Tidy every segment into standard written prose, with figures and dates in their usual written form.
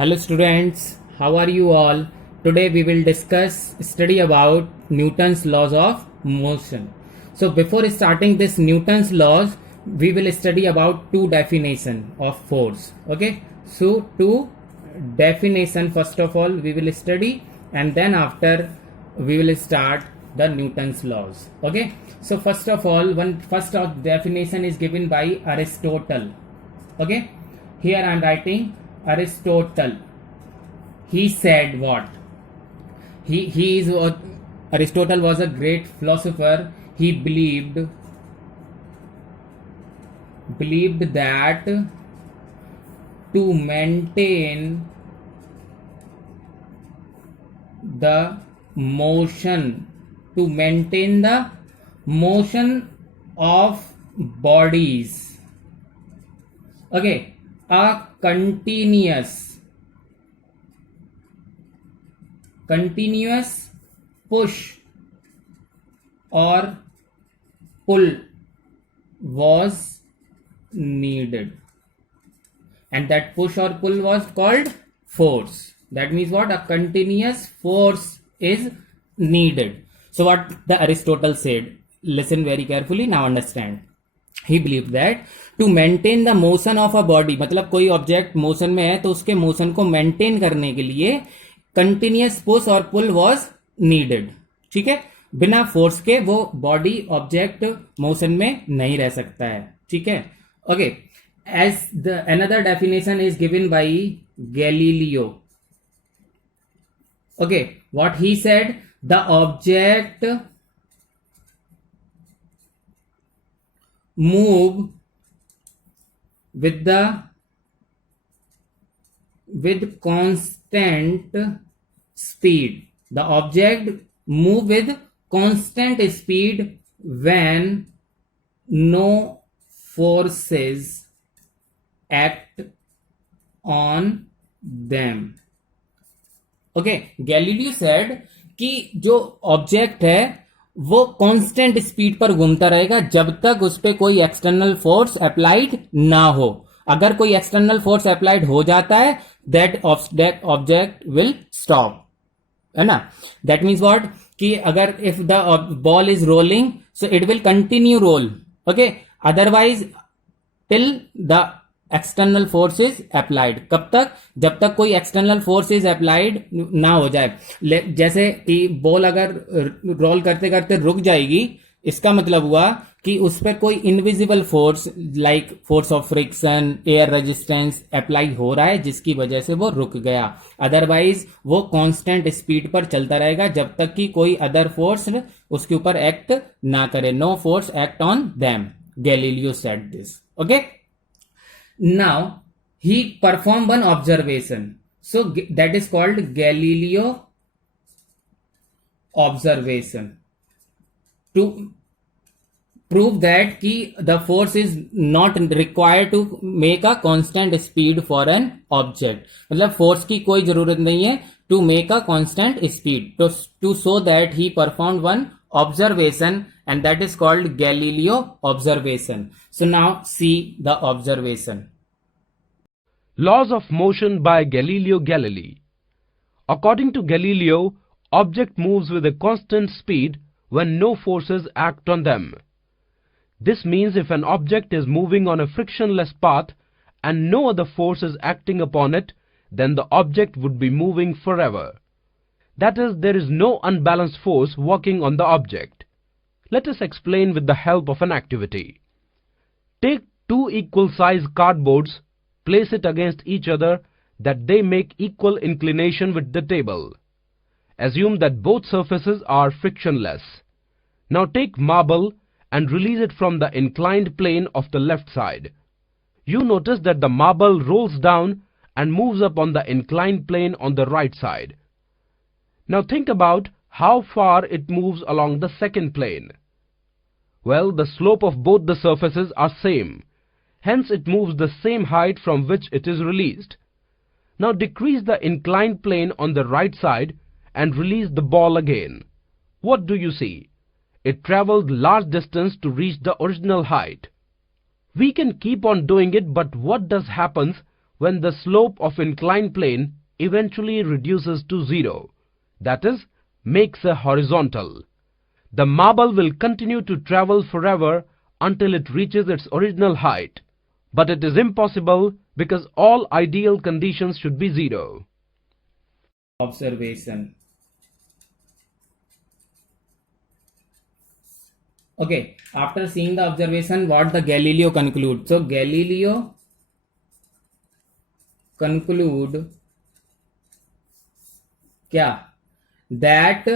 Hello students, how are you all? Today we will study about Newton's laws of motion. So before starting this Newton's laws, we will study about two definition of force. Okay, so two definition first of all we will study, and then after we will start the Newton's laws. Okay, so first of all, first definition is given by Aristotle. Okay, here I am writing Aristotle. He said what? Aristotle was a great philosopher. He believed that to maintain the motion of bodies, okay, a continuous push or pull was needed, and that push or pull was called force. That means what? A continuous force is needed. So what the Aristotle said, listen very carefully, now understand. He believed that to maintain the motion of a body, मतलब कोई object motion में है तो उसके motion को maintain करने के लिए कंटिन्यूस पुश और पुल वॉज नीडेड. ठीक है, बिना फोर्स के वो बॉडी ऑब्जेक्ट मोशन में नहीं रह सकता है. ठीक है, okay. As the another definition is given by Galileo. Okay, what he said, the object move with constant speed. The object move with constant speed when no forces act on them. Okay, Galileo said कि जो object है वो constant speed पर घूमता रहेगा जब तक उस पर कोई एक्सटर्नल फोर्स अप्लाइड ना हो. अगर कोई एक्सटर्नल फोर्स अप्लाइड हो जाता है दैट ऑब्जेक्ट विल स्टॉप, है ना. दैट मीन्स व्हाट, कि अगर if the ball is rolling so it will continue roll. Okay, otherwise till the external force is applied. कब तक? जब तक कोई एक्सटर्नल फोर्स इज अप्लाइड ना हो जाए. जैसे कि बॉल अगर रोल करते करते रुक जाएगी, इसका मतलब हुआ कि उस पर कोई invisible force like force of friction, air resistance apply हो रहा है जिसकी वजह से वो रुक गया. अदरवाइज वो कांस्टेंट स्पीड पर चलता रहेगा जब तक कि कोई अदर फोर्स उसके ऊपर एक्ट ना करे. No force act on them. Galileo said this. Okay, now he performed one observation, so that is called Galileo observation, to prove that ki the force is not required to make a constant speed for an object. मतलब force की कोई जरूरत नहीं है to make a constant speed, to show that he performed one observation, and that is called Galileo observation. So now see the observation. Laws of motion by Galileo Galilei. According to Galileo, object moves with a constant speed when no forces act on them. This means if an object is moving on a frictionless path and no other force is acting upon it, then the object would be moving forever. That is, there is no unbalanced force working on the object. Let us explain with the help of an activity. Take two equal size cardboards, place it against each other that they make equal inclination with the table. Assume that both surfaces are frictionless. Now take marble and release it from the inclined plane of the left side. You notice that the marble rolls down and moves up on the inclined plane on the right side. Now think about how far it moves along the second plane. Well, the slope of both the surfaces are same. Hence it moves the same height from which it is released. Now decrease the inclined plane on the right side and release the ball again. What do you see? It traveled large distance to reach the original height. We can keep on doing it, but what does happens when the slope of inclined plane eventually reduces to zero, that is, makes a horizontal. The marble will continue to travel forever until it reaches its original height. But it is impossible because all ideal conditions should be zero. Observation. Okay, after seeing the observation, what the Galileo conclude? So Galileo conclude क्या? That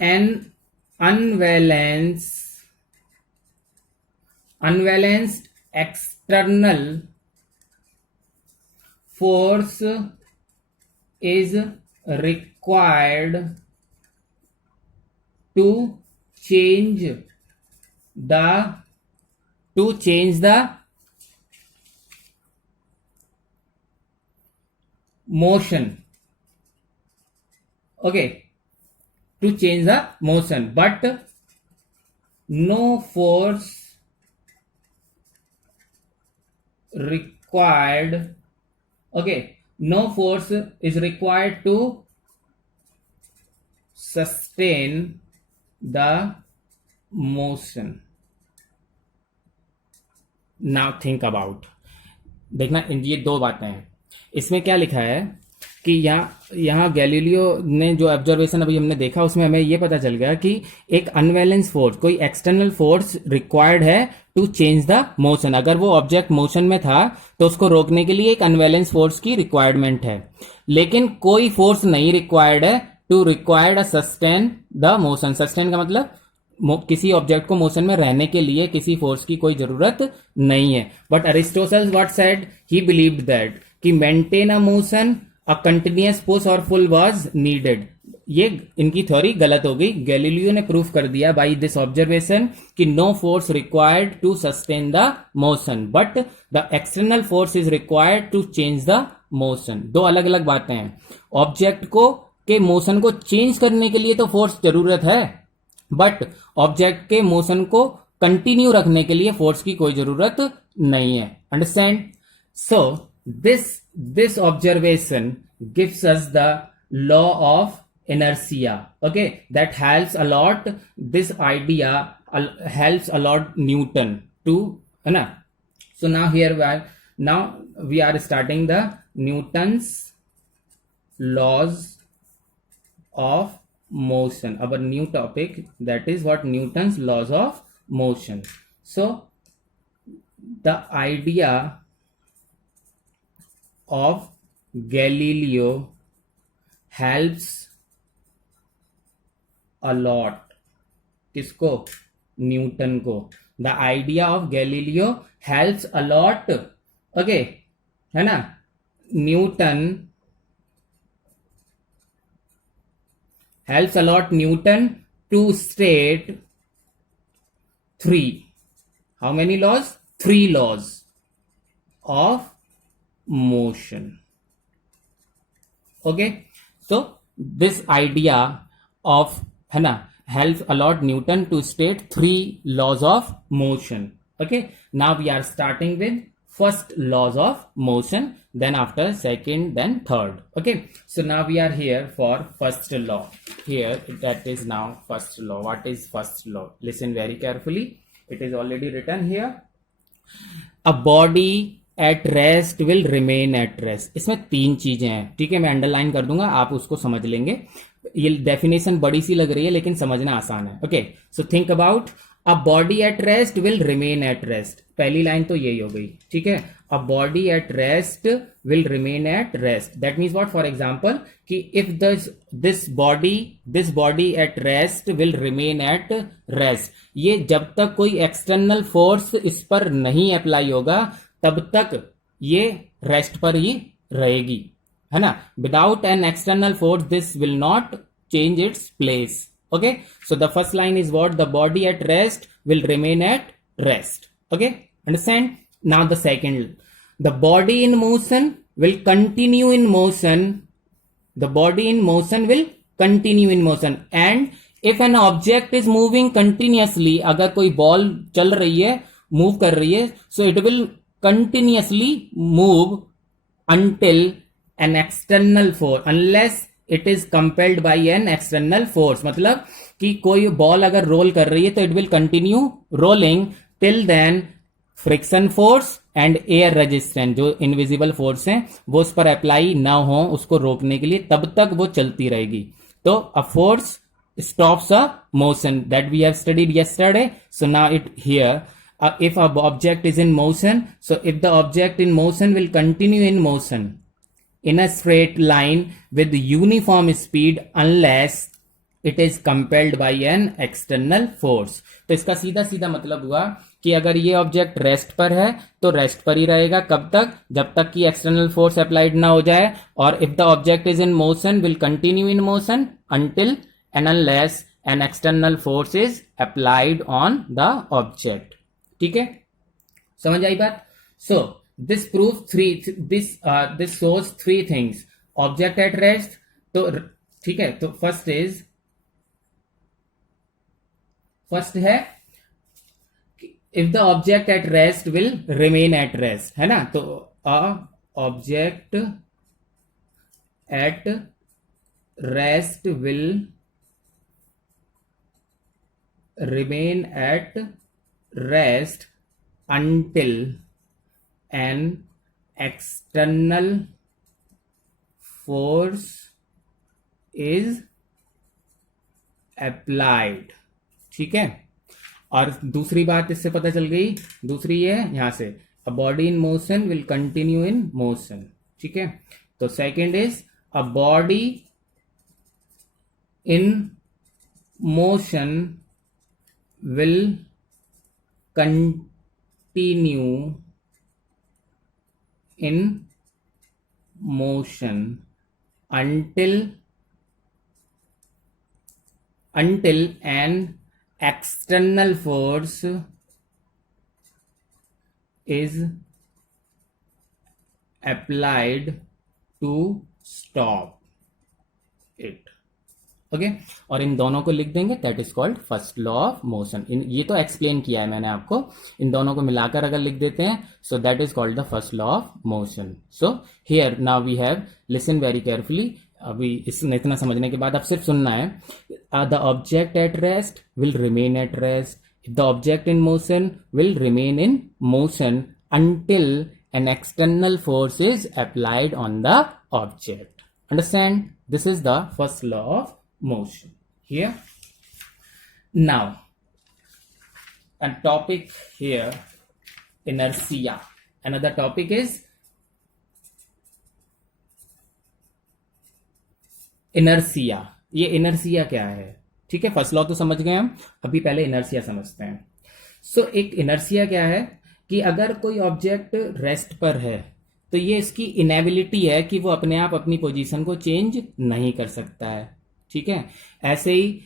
an unbalanced external force is required to change the motion. Okay, to change the motion, but no force required. Okay, no force is required to sustain the motion. Now think about. देखना, ये दो बातें हैं. इसमें क्या लिखा है कि यहाँ गैलीलियो ने जो ऑब्जर्वेशन अभी हमने देखा उसमें हमें ये पता चल गया कि एक अनबैलेंस फोर्स, कोई एक्सटर्नल फोर्स रिक्वायर्ड है टू चेंज द मोशन. अगर वो ऑब्जेक्ट मोशन में था तो उसको रोकने के लिए एक अनबैलेंस फोर्स की रिक्वायरमेंट है, लेकिन कोई फोर्स नहीं रिक्वायर्ड है to required sustain the motion. Sustain का मतलब किसी ऑब्जेक्ट को मोशन में रहने के लिए किसी फोर्स की कोई जरूरत नहीं है. But Aristotle what said, he believed that कि maintain a motion a continuous push और पुल वाज नीडेड. ये इनकी थ्योरी गलत हो गई. गैलीलियो ने प्रूफ कर दिया बाय दिस ऑब्जर्वेशन कि no force required to sustain the motion but the external force is required to change the motion. दो अलग अलग बातें हैं. ऑब्जेक्ट को के मोशन को चेंज करने के लिए तो फोर्स जरूरत है, बट ऑब्जेक्ट के मोशन को कंटिन्यू रखने के लिए फोर्स की कोई जरूरत नहीं है. Understand? So this observation gives us the law of inertia. Okay, that helps a lot. This idea helps a lot Newton to, है ना? So now we are starting the Newton's laws of motion. Our new topic, that is what Newton's laws of motion. So the idea of Galileo helps a lot. किसको? Newton को. The idea of Galileo helps a lot. Okay, है ना? Newton helps a lot Newton to state 3. How many laws? 3 laws of motion. Okay, so this idea of, है ना, helps a lot Newton to state 3 laws of motion. Okay, now we are starting with first laws of motion, then after second, then third. Okay, so now we are here for first law. Here that is now first law. What is first law? Listen very carefully. It is already written here. A body at rest will remain at rest. इसमें 3 चीजें हैं. ठीक है, मैं underline कर दूंगा, आप उसको समझ लेंगे. ये डेफिनेशन बड़ी सी लग रही है लेकिन समझना आसान है. Okay, so think about a body at rest will remain at rest. पहली लाइन तो यही हो गई. ठीक है, a body at rest will remain at rest. That means what? For example कि if this body at rest will remain at rest. ये जब तक कोई एक्सटर्नल फोर्स इस पर नहीं अप्लाई होगा तब तक ये रेस्ट पर ही रहेगी, है ना? Without an external force this will not change its place. Okay, so the first line is what? The body at rest will remain at rest. Okay, understand? Now the second, the body in motion will continue in motion. The body in motion will continue in motion. And if an object is moving continuously, अगर कोई ball चल रही है, move कर रही है, so it will continuously move until an external force, unless it is compelled by an external force. मतलब कि कोई बॉल अगर रोल कर रही है तो it will continue rolling till then friction force and air resistance, जो इनविजिबल फोर्स है वो उस पर अप्लाई ना हो उसको रोकने के लिए, तब तक वो चलती रहेगी. तो a force stops a motion that we have studied yesterday. So now it here, if a object is in motion, so if the object in motion will continue in motion in a straight line with uniform speed unless it is compelled by an external force. तो इसका सीधा सीधा मतलब हुआ कि अगर ये object rest पर है तो रेस्ट पर ही रहेगा. कब तक? जब तक कि एक्सटर्नल फोर्स अप्लाइड ना हो जाए. और if the object is in motion will continue in motion until and unless an external force is applied on the object. ठीक है, समझ आई बात? So this proves this shows three things. Object at rest, तो ठीक है, तो first है if the object at rest will remain at rest, है ना? तो object at rest will remain at rest until an external force is applied. ठीक है, और दूसरी बात इससे पता चल गई, दूसरी है यहां से a body in motion will continue in motion. ठीक है, तो second is a body in motion will continue in motion until an external force is applied to stop it. Okay, और इन दोनों को लिख देंगे, that is called first law of motion. ये तो एक्सप्लेन किया है मैंने आपको, इन दोनों को मिलाकर अगर लिख देते हैं so that is called the first law of motion. So here now we have listen very carefully. अभी इतना समझने के बाद अब सिर्फ सुनना है. The object at rest will remain at rest, the object in motion will remain in motion until an external force is applied on the object. Understand? This is the first law of motion. Here now a topic here, inertia. Another topic is inertia. ये inertia क्या है? ठीक है, first law तो समझ गए हम, अभी पहले इनर्सिया समझते हैं. सो एक इनर्सिया क्या है कि अगर कोई ऑब्जेक्ट रेस्ट पर है तो ये इसकी इनेबिलिटी है कि वो अपने आप अपनी पोजीशन को चेंज नहीं कर सकता है. ठीक है, ऐसे ही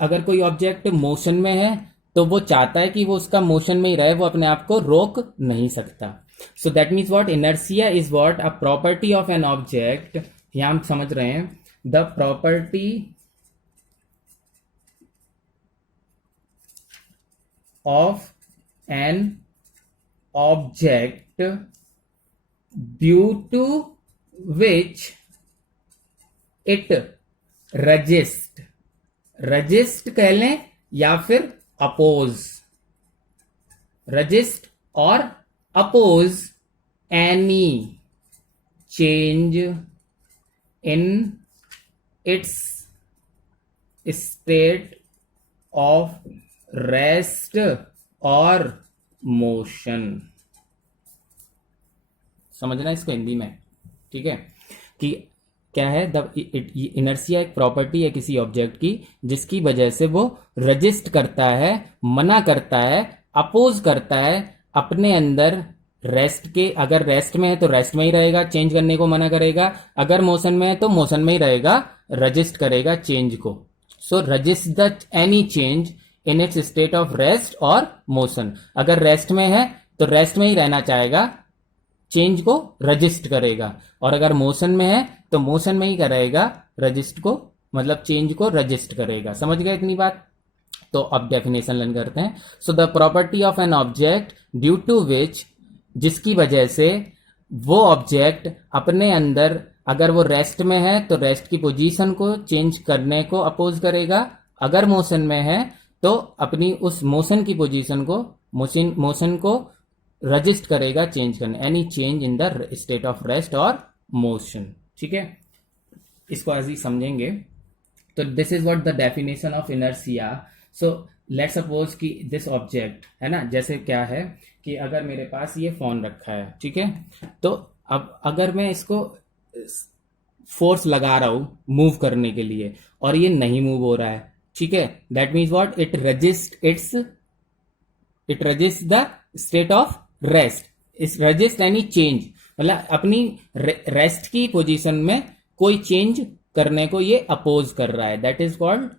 अगर कोई ऑब्जेक्ट मोशन में है तो वो चाहता है कि वो उसका मोशन में ही रहे, वो अपने आप को रोक नहीं सकता. So that means what, inertia is what, a property of an object. यहां हम समझ रहे हैं the property of an object due to which it resist कह लें या फिर अपोज, रजिस्ट और oppose any change in its state of rest और मोशन. समझना इसको हिंदी में, ठीक है, कि क्या है, द इनर्सिया एक प्रॉपर्टी है किसी ऑब्जेक्ट की जिसकी वजह से वो रजिस्ट करता है, मना करता है, अपोज करता है अपने अंदर रेस्ट के. अगर रेस्ट में है तो रेस्ट में ही रहेगा, चेंज करने को मना करेगा. अगर मोशन में है तो मोशन में ही रहेगा, रजिस्ट करेगा चेंज को. So resist the any change in its state of rest और मोशन. अगर रेस्ट में है तो रेस्ट में ही रहना चाहेगा, चेंज को रजिस्ट करेगा. और अगर मोशन में है तो मोशन में ही करेगा, रजिस्ट को मतलब चेंज को रजिस्ट करेगा. समझ गए इतनी बात? तो अब डेफिनेशन लर्न करते हैं. So the property of an object due to which जिसकी वजह से वो ऑब्जेक्ट अपने अंदर, अगर वो रेस्ट में है तो रेस्ट की पोजीशन को चेंज करने को अपोज करेगा, अगर मोशन में है तो अपनी उस मोशन की पोजीशन को, मोशन को रजिस्ट करेगा चेंज करने, any change in the state of rest और मोशन। ठीक है, इसको आज ही समझेंगे। तो this is what the definition of inertia. So let suppose कि दिस ऑब्जेक्ट है ना, जैसे क्या है कि अगर मेरे पास ये फोन रखा है, ठीक है, तो अब अगर मैं इसको फोर्स लगा रहा हूं मूव करने के लिए और ये नहीं मूव हो रहा है, ठीक है, that means what, it resist the state of rest, इस रजिस्ट एनी चेंज, मतलब अपनी रेस्ट की पोजीशन में कोई चेंज करने को ये अपोज कर रहा है, दैट इज कॉल्ड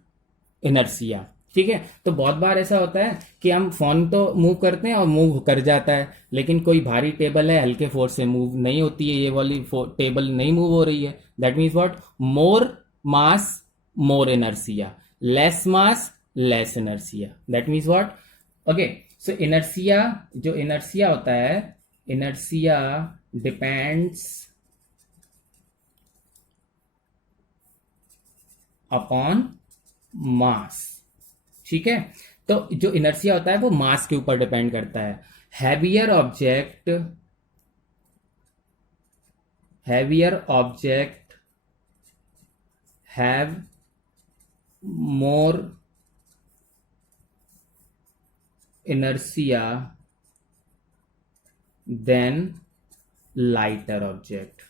इनर्शिया। ठीक है, तो बहुत बार ऐसा होता है कि हम फोन तो मूव करते हैं और मूव कर जाता है, लेकिन कोई भारी टेबल है, हल्के फोर्स से मूव नहीं होती है, ये वाली टेबल नहीं मूव हो रही है, that means what, more mass more inertia, less mass less inertia, that means what. Okay, so inertia, जो इनर्शिया होता है, इनर्शिया डिपेंड्स अपॉन मास। ठीक है, तो जो इनर्शिया होता है वो मास के ऊपर डिपेंड करता है। Heavier object have more inertia than lighter object.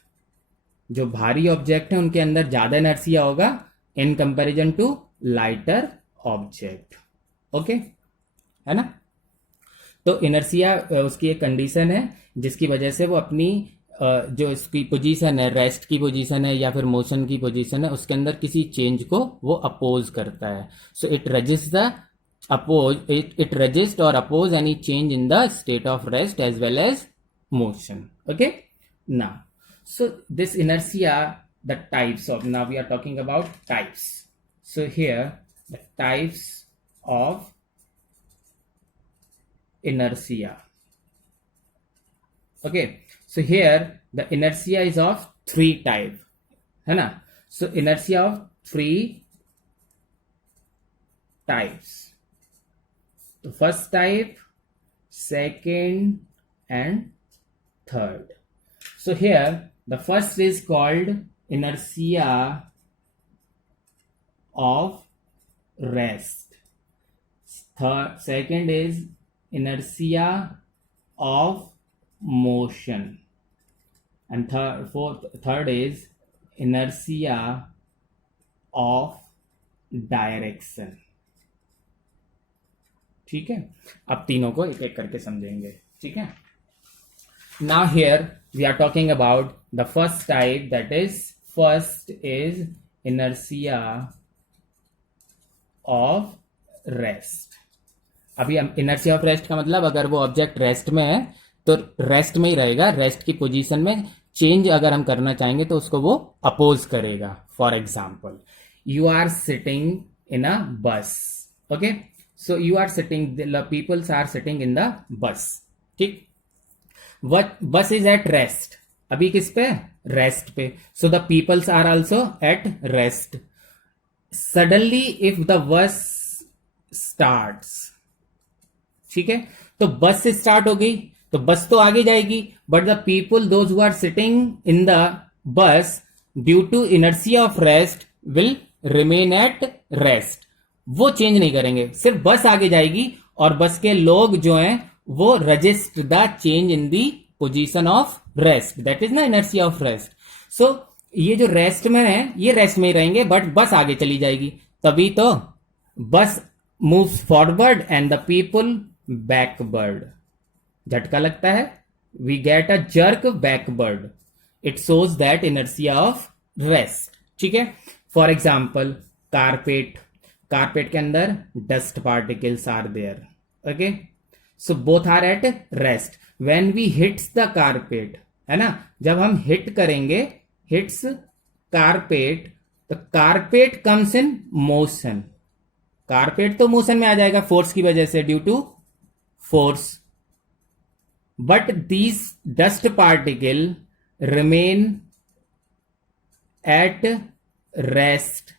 जो भारी ऑब्जेक्ट है उनके अंदर ज्यादा इनर्शिया होगा in comparison to lighter object. Okay, है ना। तो इनर्शिया उसकी एक कंडीशन है जिसकी वजह से वो अपनी जो इसकी पोजीशन है, रेस्ट की पोजीशन है या फिर मोशन की पोजीशन है, उसके अंदर किसी चेंज को वो अपोज करता है। So it resist the oppose, it resist और oppose any change in the state of rest as well as motion. Okay, now so this inertia, the types of, now we are talking about types. So here the types of inertia. Okay, so here the inertia is of three type, है ना। So inertia of three types. The first type, second and third. So here the first is called inertia of rest. Second is inertia of motion, and third is inertia of direction. ठीक है, अब तीनों को एक एक करके समझेंगे। ठीक है, now here we are talking about the first type, that is first is inertia of rest. अभी हम इनर्शिया ऑफ रेस्ट का मतलब, अगर वो ऑब्जेक्ट रेस्ट में है तो रेस्ट में ही रहेगा, रेस्ट की पोजीशन में चेंज अगर हम करना चाहेंगे तो उसको वो अपोज करेगा। For example, you are sitting in a bus, okay, so you are sitting, the peoples are sitting in the bus. ठीक, what bus is at rest, अभी किस पे, रेस्ट पे, so the peoples are also at rest. Suddenly if the bus starts, ठीक है, तो बस से स्टार्ट हो गई तो बस तो आगे जाएगी, but the people those who are sitting in the bus due to inertia of rest will remain at rest, वो चेंज नहीं करेंगे, सिर्फ बस आगे जाएगी और बस के लोग जो हैं वो resist the change in the position of rest, that is ना इनर्शिया ऑफ रेस्ट। सो ये जो रेस्ट में है ये रेस्ट में ही रहेंगे, बट बस आगे चली जाएगी, तभी तो bus moves forward and the people backward. झटका लगता है, we get a jerk backward, it shows that inertia of rest. ठीक है, फॉर एग्जाम्पल कारपेट, कारपेट के अंदर dust particles are there, okay, so both are at rest. When we hits the carpet, है ना, जब हम हिट करेंगे, hits carpet, तो carpet comes in motion, carpet तो मोशन में आ जाएगा फोर्स की वजह से, due to force, but these dust particle remain at rest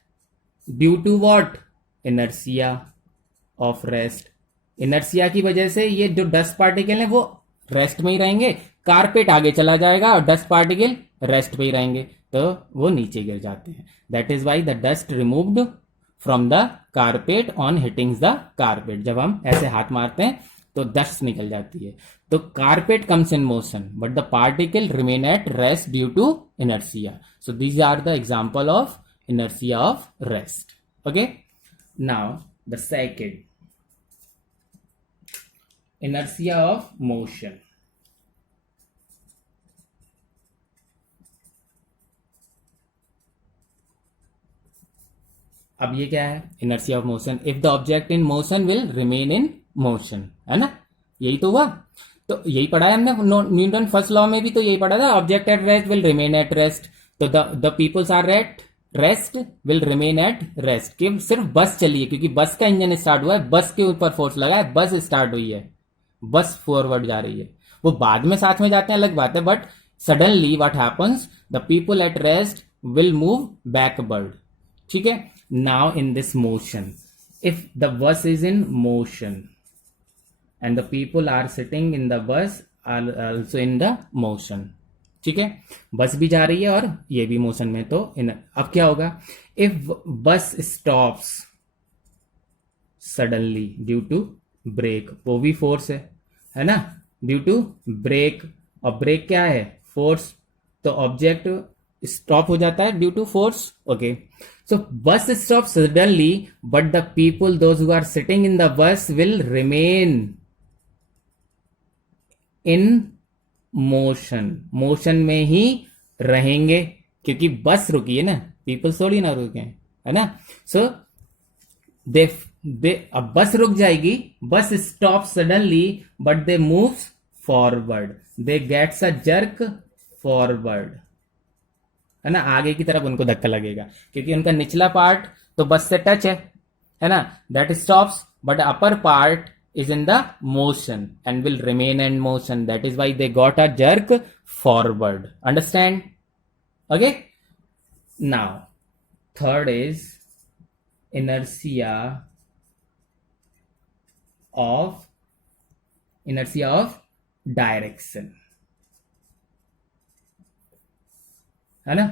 due to what? inertia of rest. inertia की वजह से ये जो डस्ट पार्टिकल है वो रेस्ट में ही रहेंगे, कारपेट आगे चला जाएगा और डस्ट पार्टिकल रेस्ट पे ही रहेंगे, तो वो नीचे गिर जाते हैं. That is why the dust removed from the carpet on hitting the carpet. जब हम ऐसे हाथ मारते हैं तो डस्ट निकल जाती है. तो carpet comes in motion but the particle remain at rest due to inertia. So these are the example of inertia of rest. Okay, now the second, inertia of motion. अब ये क्या है? inertia of motion. If the object in motion will remain in motion, है ना? यही तो हुआ. तो यही पढ़ा है हमने न्यूटन फर्स्ट लॉ में भी, तो यही पढ़ा था. Object at rest will remain at rest. तो the peoples are at rest will remain at rest. कि सिर्फ बस चली है, क्योंकि बस का इंजन स्टार्ट हुआ है, बस के ऊपर फोर्स लगा है, बस स्टार्ट हुई है, बस फॉरवर्ड जा रही है. वो बाद में साथ में जाते हैं अलग बात है, but suddenly what happens, the people at rest will move backward. ठीक है. Now in this motion, if the bus is in motion and the people are sitting in the bus are also in the motion. ठीक है. बस भी जा रही है और ये भी मोशन में. तो अब क्या होगा? If bus stops suddenly due to brake, वो भी फोर्स है ना, ड्यू टू ब्रेक. और ब्रेक क्या है? फोर्स. तो ऑब्जेक्ट स्टॉप हो जाता है due to force. Okay. So bus stop suddenly but the people those who are sitting in the bus will remain in motion. Motion में ही रहेंगे, क्योंकि बस रुकी है ना, पीपल थोड़ी ना रुके हैं, है ना. सो दे अब बस रुक जाएगी, bus stop suddenly but they move forward, they gets a jerk forward, है ना. आगे की तरफ उनको धक्का लगेगा, क्योंकि उनका निचला पार्ट तो बस से टच है ना. That stops but upper part is in the motion and will remain in motion. That is why they got a jerk forward. Understand? Okay. Now third is inertia of direction, है ना.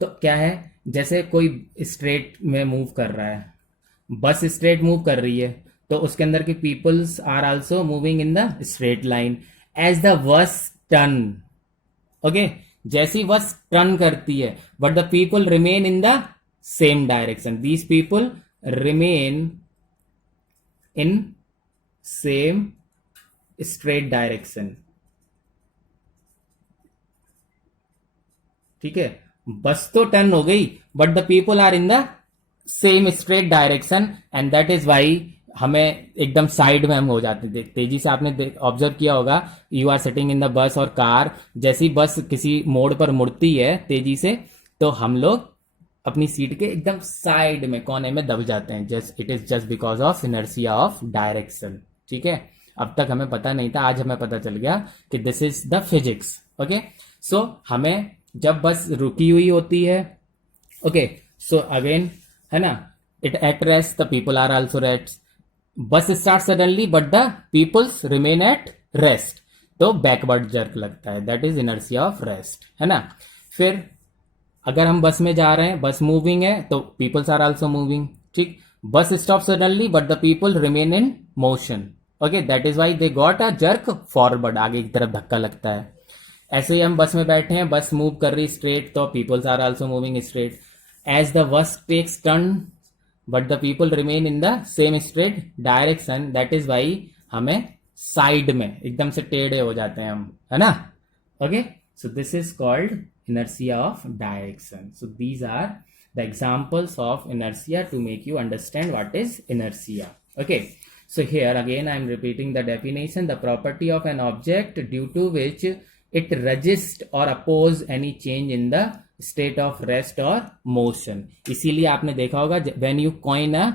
तो क्या है? जैसे कोई straight में move कर रहा है, बस स्ट्रेट मूव कर रही है, तो उसके अंदर के peoples are also moving in the straight line as the bus turn. Okay. जैसी बस टर्न करती है but the people remain in the same direction. These people remain in same straight direction. ठीक है. बस तो turn हो गई but the people are in the same straight direction and that is why हमें एकदम side में हम हो जाते थे. तेजी से आपने ऑब्जर्व किया होगा, you are sitting in the bus और कार, जैसी बस किसी मोड़ पर मुड़ती है तेजी से, तो हम लोग अपनी सीट के एकदम साइड में कोने में दब जाते हैं. Just it is just because of inertia of direction. ठीक है. अब तक हमें पता नहीं था, आज हमें पता चल गया कि this is the physics. Okay. So हमें जब बस रुकी हुई होती है, ओके, सो अगेन, है ना, it at rest the people are also rest. Bus start suddenly but the peoples remain at rest, तो बैकवर्ड जर्क लगता है. That is inertia of rest, है ना. फिर अगर हम बस में जा रहे हैं, बस मूविंग है, तो पीपल्स आर आल्सो मूविंग. ठीक. Bus stop suddenly but the people remain in motion. Okay. That is why they got a jerk forward. आगे की तरफ धक्का लगता है. ऐसे ही हम बस में बैठे हैं, बस मूव कर रही स्ट्रेट, तो peoples are also moving straight. As the bus takes turn but the people remain in the same straight direction. That is why हमें साइड में एकदम से टेढ़े हो जाते हैं हम, है ना. Okay. So this is called inertia of direction. So these are the examples of inertia to make you understand what is inertia. Okay. So here again I am repeating the definition: the property of an object due to which it resists or oppose any change in the state of rest or motion. इसीलिए आपने देखा होगा when you coin a,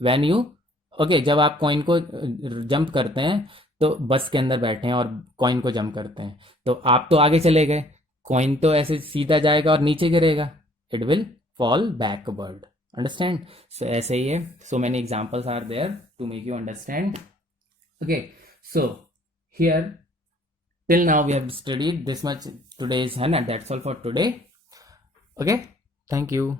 when you, okay, जब आप coin को jump करते हैं तो बस के अंदर बैठे हैं और कॉइन को जंप करते हैं, तो आप तो आगे चले गए, कॉइन तो ऐसे सीधा जाएगा और नीचे गिरेगा, it will fall backward. Understand? So ऐसे ही है. So many examples are there to make you understand. Okay, so here till now we have studied this much today's hand, and that's all for today. Okay, thank you.